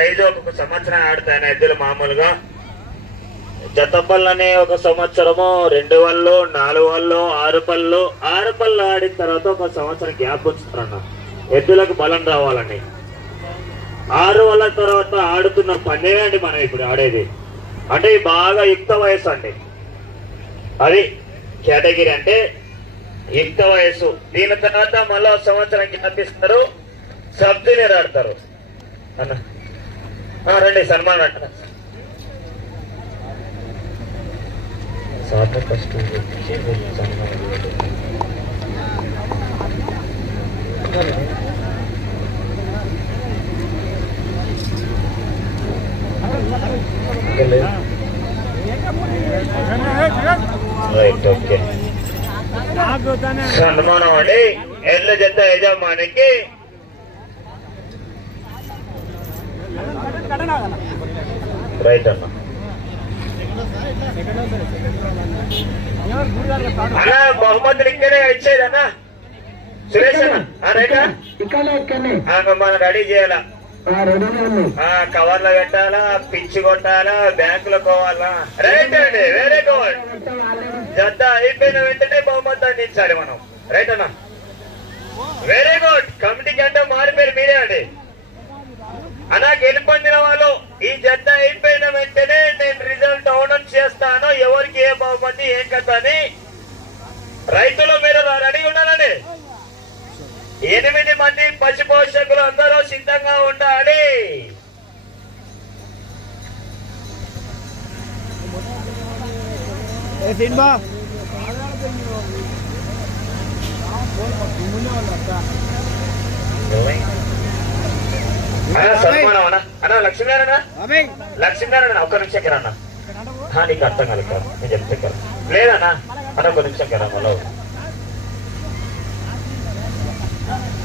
ఐదు ఒక్కొక్క సంవత్సరం ఆడతాయి ఎద్దులు మామూలుగా. జత అనే ఒక సంవత్సరము రెండు వాళ్ళు నాలుగు వాళ్ళు ఆరు పళ్ళు. ఆరు పళ్ళు ఆడిన తర్వాత ఒక సంవత్సరం గ్యాప్ వచ్చిందన్న. ఎద్దులకు బలం రావాలని. ఆరు వల్ల తర్వాత ఆడుతున్న పండుగ అండి మనం ఇప్పుడు ఆడేది. అంటే ఇది బాగా యుక్త వయసు అండి. అది కేటగిరీ అంటే యుక్త వయసు. దీని తర్వాత మళ్ళా సంవత్సరం గ్యాప్ ఇస్తారు సబ్ జూనియర్ ఆడతారు. అన్న. రండి సన్మాన్ అంట సార్ ఫస్ట్ రైట్ ఓకే సన్మానం అండి. ఎడ్ల జత యజమానికి రైట్ అన్న అన్న బహుమతులు ఇక్కడే ఇచ్చేది అన్న. సురేష్ అన్న రైటా మనం రెడీ చేయాలా? కవర్లో పెట్టాలా పిచ్చి కొట్టాలా? బ్యాంకులో పోవాలా? రైట్ అండి వెరీ గుడ్. జత అయిపోయిన వెంటనే బహుమతి అందించాలి మనం. రైట్ అన్న? Very good. కమిటీకి అంటే మారిపోయారు మీరే అండి. అలా గెలుపొందిన వాళ్ళు ఈ జట్ట అయిపోయిన వెంటనే నేను రిజల్ట్ అనౌన్స్ చేస్తాను. ఎవరికి ఏ బహుమతి ఏం కథ అని రైతులు మీరు రెడీ ఉండాలండి. ఎనిమిది మంది పశు పోషకులు అందరూ సిద్ధంగా ఉండాలి. అన్నా, సన్మానం అన్నా. అన్నా లక్ష్మీనారాయణ? లక్ష్మీనారాయణ ఒక్క నిమిషం ఇక్కడ అన్న? ఆ, నీకు అర్థం కాదు ఇక్కడ. నేను చెప్తే ఇక్కడ లేదన్నా. అన్న ఒక నిమిషం ఇక్కడ మళ్ళీ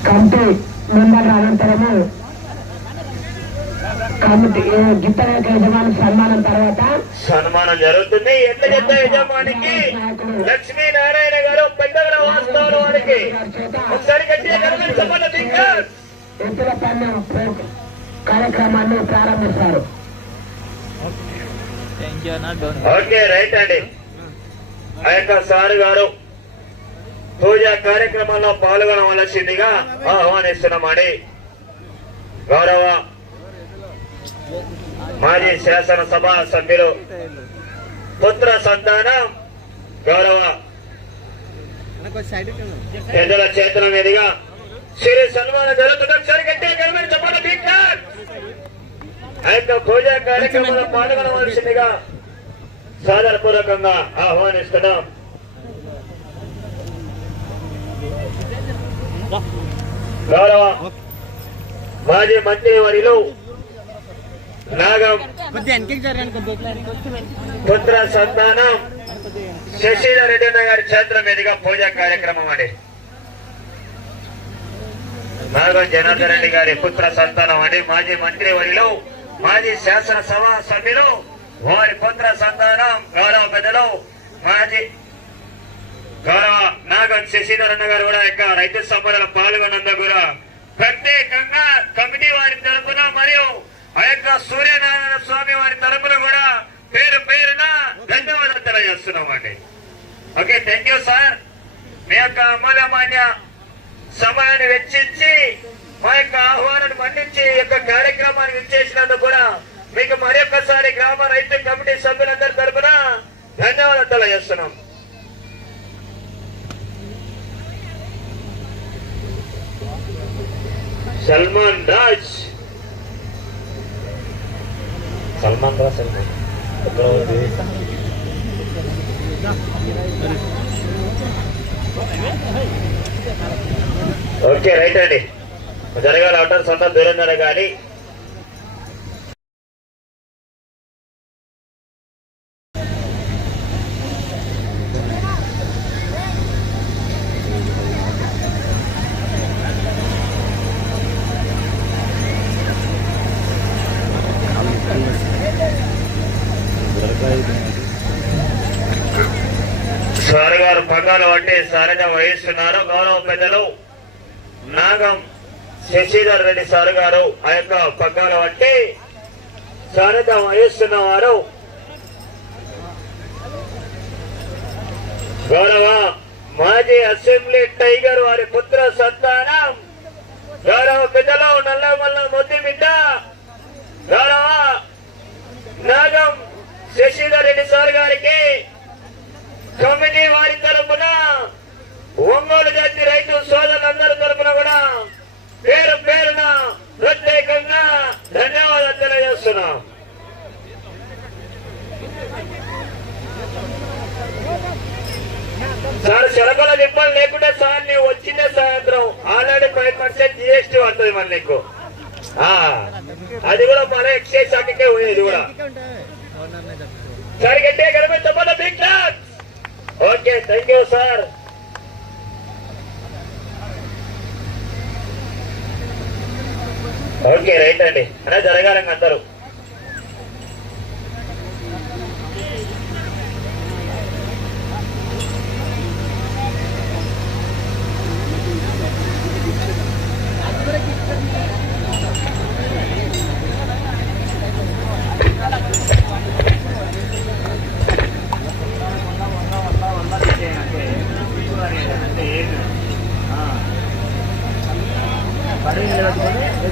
కమిటీ మెంబర్ల అనంతరము కమిటీ ఏ గిత్తల యొక్క యజమాని సన్మానం తర్వాత సన్మానం జరుగుతుంది. ఎట్ల చెత్త యజమానికి? లక్ష్మీనారాయణ గారు పెద్దల వాస్తవాలు వారికి ఒకసారి గట్టిగా. ఎత్తుల కార్యక్రమాన్ని ప్రారంభిస్తారు. ఓకే రైట్ అండి. ఆ యొక్క సారు గారు పూజా కార్యక్రమంలో పాల్గొనవలసిందిగా ఆహ్వానిస్తున్నామని గౌరవ మాజీ శాసనసభ సభ్యులు పుత్ర సంతానం గౌరవ పెద్దల చేతుల మీదుగా శ్రీ సన్మానం జరుగుతుంది ఒకసారి గట్టిగా గెలవని చెప్పండి బిగ్ డాగ్. ఆ యొక్క పూజా కార్యక్రమంలో పాల్గొనవలసిందిగా సాదరపూర్వకంగా ఆహ్వానిస్తున్నాం. గౌరవ మాజీ మంత్రి వరిలో నాగం పుత్ర సంతానం శశిధర్ రెడ్డి గారి చేతుల మీదుగా పూజా కార్యక్రమం అండి. నాగం జనార్దన్ రెడ్డి గారి పుత్ర సంతానం అని మాజీ మంత్రి వరిలో మాజీ శాసనసభ సభ్యులు వారి పుత్ర సంతానం గౌరవ పెద్దలు మాజీ గౌరవ నాగం శశిధర్ అన్న గారు కూడా యొక్క రైతు సభలో పాల్గొన్నందుకు కూడా ప్రత్యేకంగా కమిటీ వారి తరపున మరియు ఆ యొక్క సూర్యనారాయణ స్వామి వారి తరపున కూడా పేరు పేరున ధన్యవాదాలు తెలియజేస్తున్నామండి. ఓకే థ్యాంక్ యూ సార్ మీ యొక్క అమూల్యమాన్య సమయాన్ని వెచ్చించి మా యొక్క ఆహ్వానాన్ని మన్నించి యొక్క కార్యక్రమాన్ని విచ్చేసినందుకు కూడా మీకు మరొకసారి గ్రామ రైతు కమిటీ సభ్యులందరి తరఫున ధన్యవాదాలు తెలియజేస్తున్నాం. సల్మాన్ రాజ్. సల్మాన్ రాజ్ సల్మాన్ ఓకే రైట్ అండి. జరగాలి అవటం సొంత దూరం జరగాలి. పగ్గాలు పట్టి సారథ్యం వహిస్తున్నారు గౌరవ పెద్దలు నాగం శశిధర్ రెడ్డి సార్ గారు ఆ యొక్క పగ్గాలు పట్టి సారథ్యం వహిస్తున్న వారు గౌరవ మాజీ అసెంబ్లీ టైగర్ వారి పుత్ర సంతానం. గౌరవ పెద్దలు నల్లమల్ల మొద్ది బిడ్డ. గౌరవ నాగం శశిధర్ రెడ్డి సార్ గారికి కమిటీ వారి తరపున ఒంగోలు జాతి రైతు సోదరులందరి తరపున కూడా పేరు పేరున ప్రత్యేకంగా ధన్యవాదాలు తెలియజేస్తున్నాం. సార్ శరకల నిప్పలు లేకుంటే సార్ నీవు వచ్చిందే సాయంత్రం ఆల్రెడీ ఫైవ్ పర్సెంట్ జిఎస్టీ పడుతుంది మరి నీకు. ఆ, అది కూడా మన ఎక్సైజ్ శాఖకే పోయేది కూడా. సార్ గట్టే గడప చెప్పండి big class okay thank you sir okay right అండి. అలా జరగాలండి అందరూ.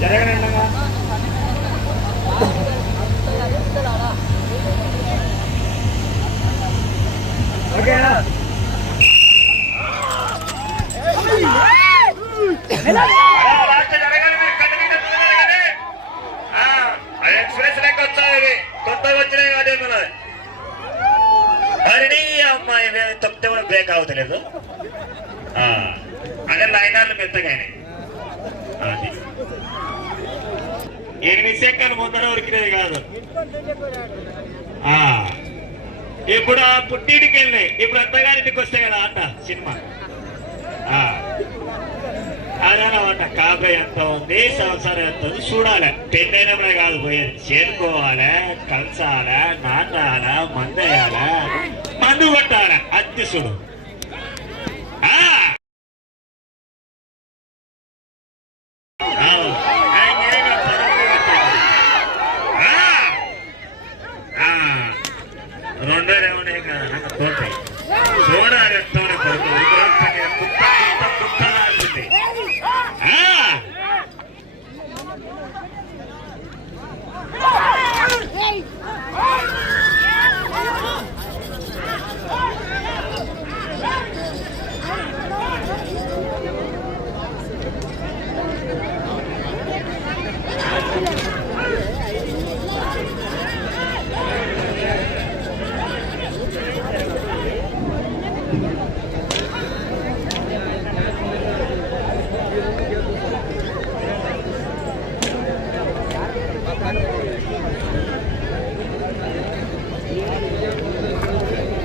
జరగనండి ఓకేనా రాష్ట్ర జరగాలి మీరు కట్టు మీద తొలగాలి. ఆ, అది ఎక్స్ప్రెస్ లెక్క వచ్చాయి ఇవి. కొత్తగా వచ్చినాయి కాదు మనది అరే అమ్మాయి ఇవి తప్పితే కూడా బ్రేక్ అవుతలేదు ఆ, అదే లైనాలు పెద్దగానే అది. ఎనిమిది సెకండ్లు ముందర ఉరికినది కాదు. ఆ, ఇప్పుడు ఆ పుట్టింటికి వెళ్ళి ఇప్పుడు అత్తగారింటికి వస్తే కదా ఆట సినిమా. ఆ, అదనమాట ఎంత ఉంది సంసారం ఎంత ఉంది చూడాలి. పెళ్ళైనప్పుడే కాదు పోయేది. చేరుకోవాలి కలసాలా నాటాల మందేయాలా మందు కొట్టాల అత్తి చూడు. ఆ! అవును. ఆ, మీరే కొట్టాలి, మీరే కొట్టాలి. ఆ! ఆ! రెండో రేవునే కదా నాకు తోటాయి చూడాలి ఎంతోనే కొడుకు ఉగ్రత్తగా కుక్క కుక్క కుక్కలాడుతుంది ఆ!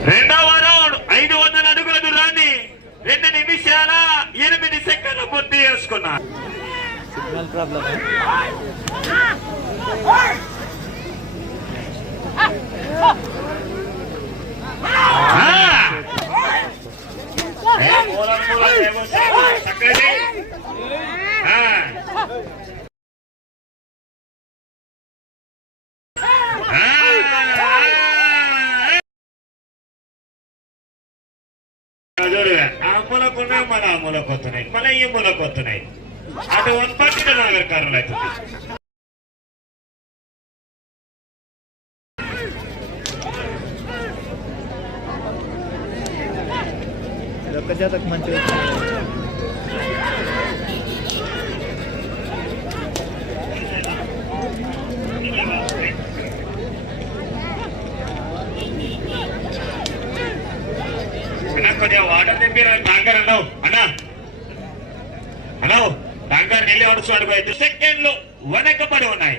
రెండవ రౌండ్ ఐదు వందల అడుగుల దూరాన్ని రెండు నిమిషాల ఎనిమిది సెకండ్లు పూర్తి చేసుకున్నారు సిగ్నల్ చక్కటి ముందుకు వస్తున్నాయి అటు ఉత్పత్తి కారణాలు అవుతుంది ప్రజాతకు మంచి కొద్దిగా వాటర్ దగ్గర తాగరన్నావు ఆరు మంచిగా ఐదు సెకండ్లు వెనకబడి ఉన్నాయి.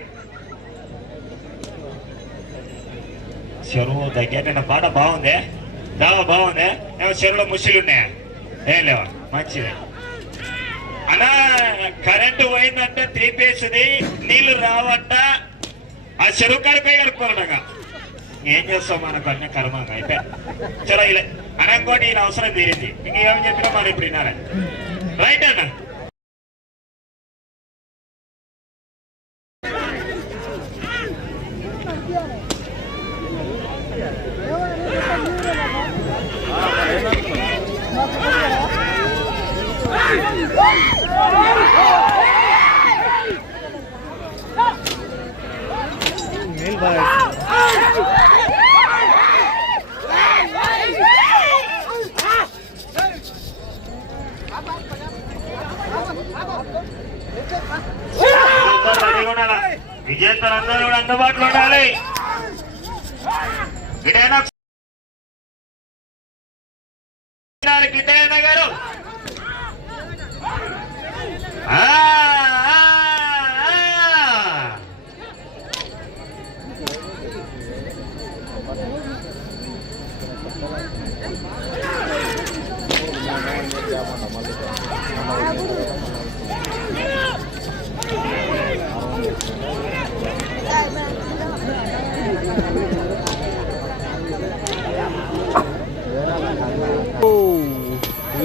చెరువు దగ్గర పాట బాగుంది? దావా బాగుంది? ఏమో చెరువులో ముసిలు ఉన్నాయా? ఏం లేవా? మంచిదే. అలా కరెంటు పోయిందంటే తీపేసింది నీళ్ళు రావట. ఆ చెరువు కాడిపోయి కడుక్కోవాలగా ఏం చేస్తాం మనకు అన్న కర్మ అయితే చలో ఇలా అనకోటి ఇలా అవసరం తీరింది. ఇంకేమని చెప్పినా మనం ఇప్పుడు వినాలి. రైట్ అన్న? విజేతలందరూ కూడా అందుబాటులో ఉండాలి. ఇదైనా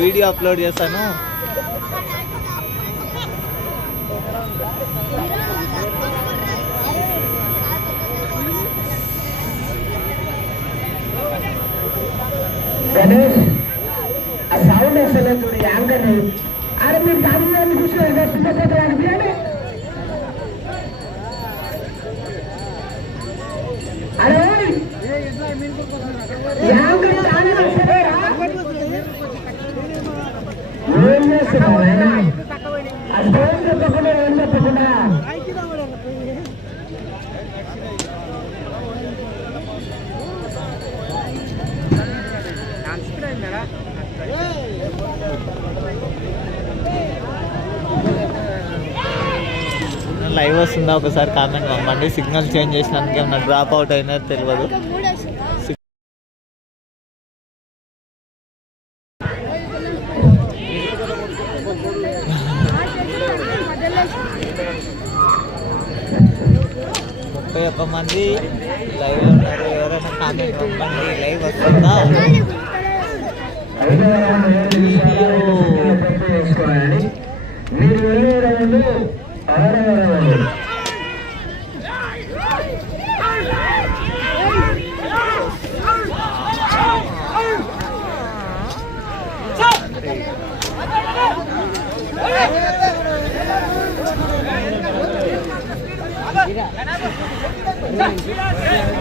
వీడియో అప్లోడ్ చేస్తాను గణేష్ ఆ సౌండ్ వస్తలేదు చూడు యాంకర్ అరే మీరు దాని మీద చూసిన చిన్నపోతారు తీయండి అరే లైవ్ వస్తుందా? ఒకసారి కామెంట్ పంపండి. సిగ్నల్ చేంజ్ చేసినందుకు ఏమన్నా డ్రాప్ అవుట్ అయినా తెలియదు. ఆరవ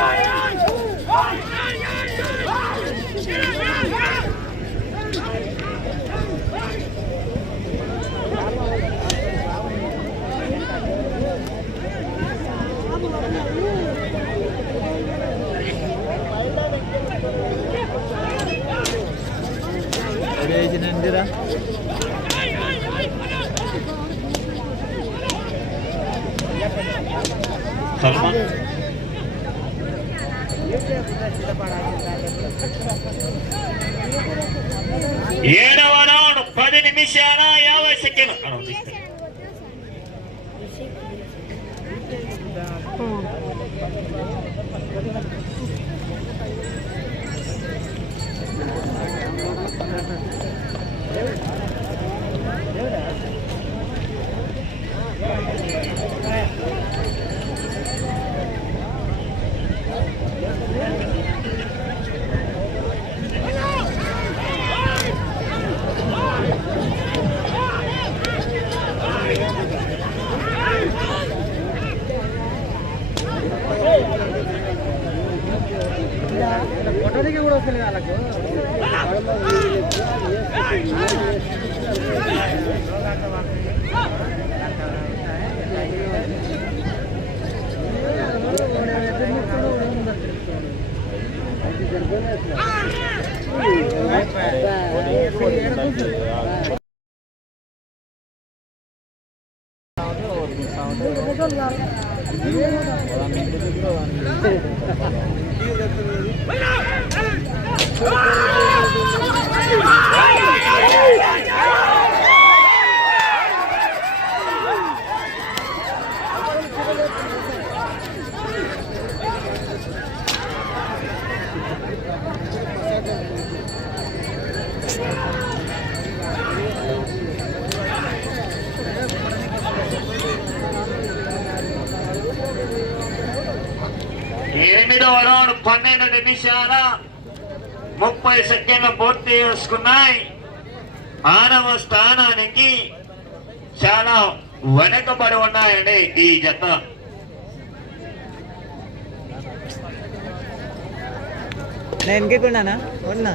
రెడీ చేసినందిరా సల్మాన్ ఏడవ రౌండ్ పది నిమిషాల యాభై ఎనిమిదవ రౌండ్ పన్నెండు నిమిషాల ముప్పై సెకండ్లు పూర్తి చేసుకున్నాయి. ఆరవ స్థానానికి చాలా వెనకబడి ఉన్నాయండి ఈ జత. నేను ఇంకెక్కున్నానా ఉన్నా.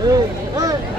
Ah!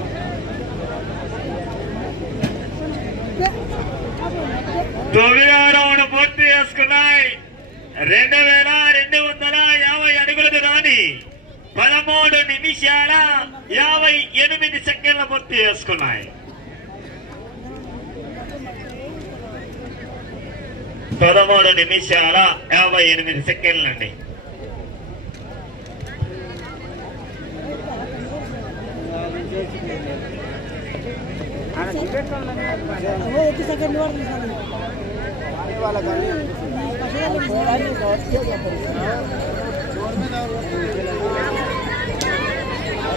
నిమిషాల యాభై ఎనిమిది సెకండ్ల పూర్తి చేసుకున్నాయి. పదమూడు నిమిషాల యాభై ఎనిమిది సెకండ్లండి. వాళ్ళకి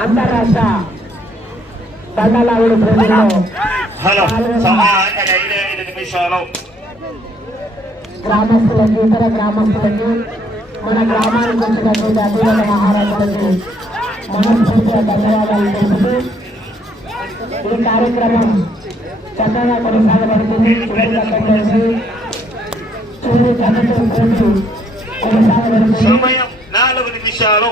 అంతరాష్ట్ర దండలాగుడు పోటీలో గ్రామస్తులకి ఇతర గ్రామస్తులకి మన గ్రామానికి వచ్చినటువంటి అభివృద్ధి మహారాజులకి మనస్ఫూర్తిగా ధన్యవాదాలు తెలుపుతూ ఈ కార్యక్రమం చక్కగా కొనసాగబడుతుంది చూసి చూడు జగత్తు పోటీ కొనసాగబడుతుంది సమయం నాలుగు నిమిషాలు.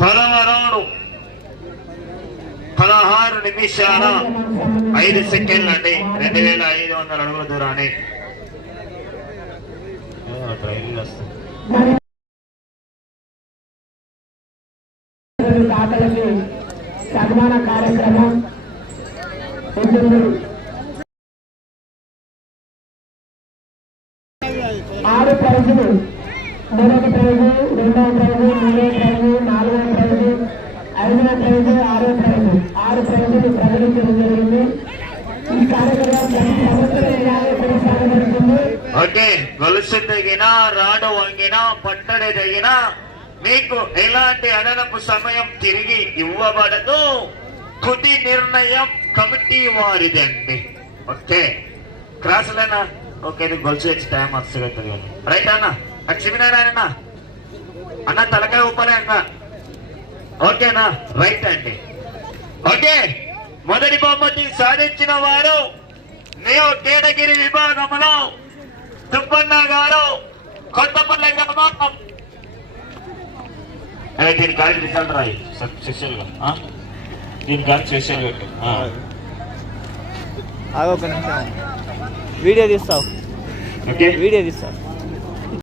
పదవరాడు పదహారు నిమిషాల ఐదు సెకండ్లు అండి. రెండు వేల ఐదు వందల అడుగుల దూరాన్ని. వస్తుంది. ఎలాంటి అదనపు సమయం తిరిగి ఇవ్వబడదు తుది నిర్ణయం కమిటీ వారిదండి. ఓకే. క్రాసులేనా ఓకే ఇది గొలుసు వచ్చి టైం వస్తుంది రైట్ అన్న? అటు చిమినారా అన్న అన్న తలకాయ ఉప్పలే అన్న. ఓకేనా రైట్ అండి. ఓకే. మొదటి బహుమతి సాధించిన వారు నేను కేటగిరి విభాగంలో దుబ్బన్న గారు కొత్తపల్లి గ్రామం అదే దీని గారికి రిజల్ట్ రాయి. స్పెషల్గా ఆ? దీని గారికి స్పెషల్ పెట్టు. ఆ. ఆగు ఒక నిమిషం. వీడియో తీస్తావు. ఓకే. వీడియో తీస్తావు.